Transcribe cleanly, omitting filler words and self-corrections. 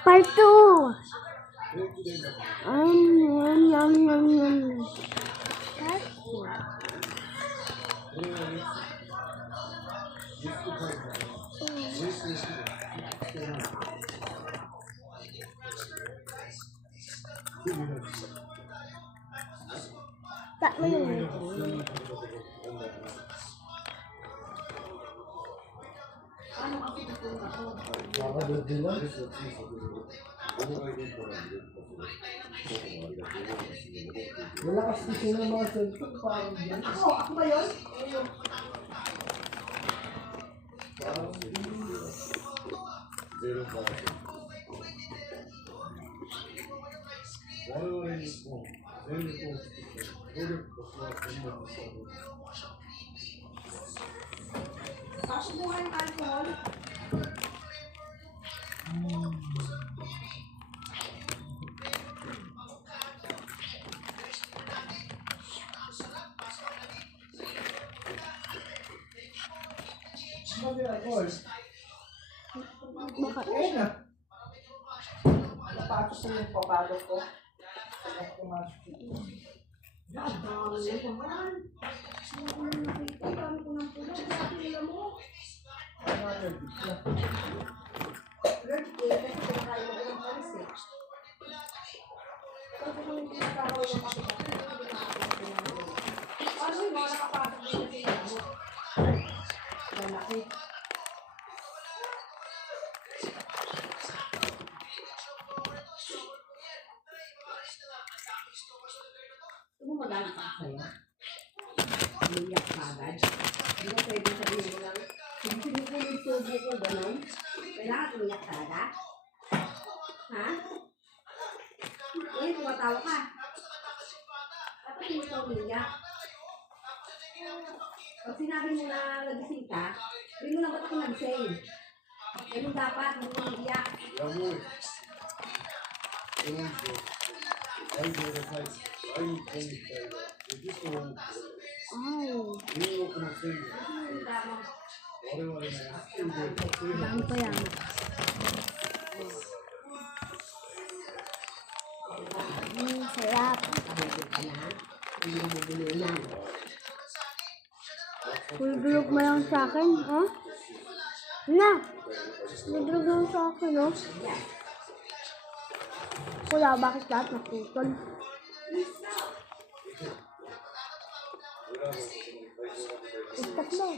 Part 2. Yum. Part 2. Tak mo yun. Malakas kasi ng mga cellphone parang yan. Ako ba yun? Parang 0.5. Pasubuhan ng alcohol. Bakit? Ayun na. Napasok ko yung papadok ko. Pagkat pumasok ko. Dadang yun naman. Ano ko nang nakita? Paano ko nang puno? Sabi nila mo. Ano allergic na? Allergic eh. Kasi pinakain mo ko ng palis eh. Kasi kung pinakaroon ng kapit. Ano yung mga nakapasok din kasi nila mo? Malaki. Magalit ako sa'yo. Umiyak ka agad. Hindi ko pwede sabihin mo lang. Hindi ko yung tubo ko, gano'n. Kailangan umiyak talaga. Ha? Eh, tumatawa ka. Dapat hindi ka umiyak. Pag sinabi mo na nagising ka, hindi mo na ba't ako nagising? Ganun dapat, hindi mo umiyak. Dami pa yan. Sarap. Hulog mo lang sa akin, ha? Na! Hulog lang sa akin, no? Kuya, bakit lahat naputol? Stop mo.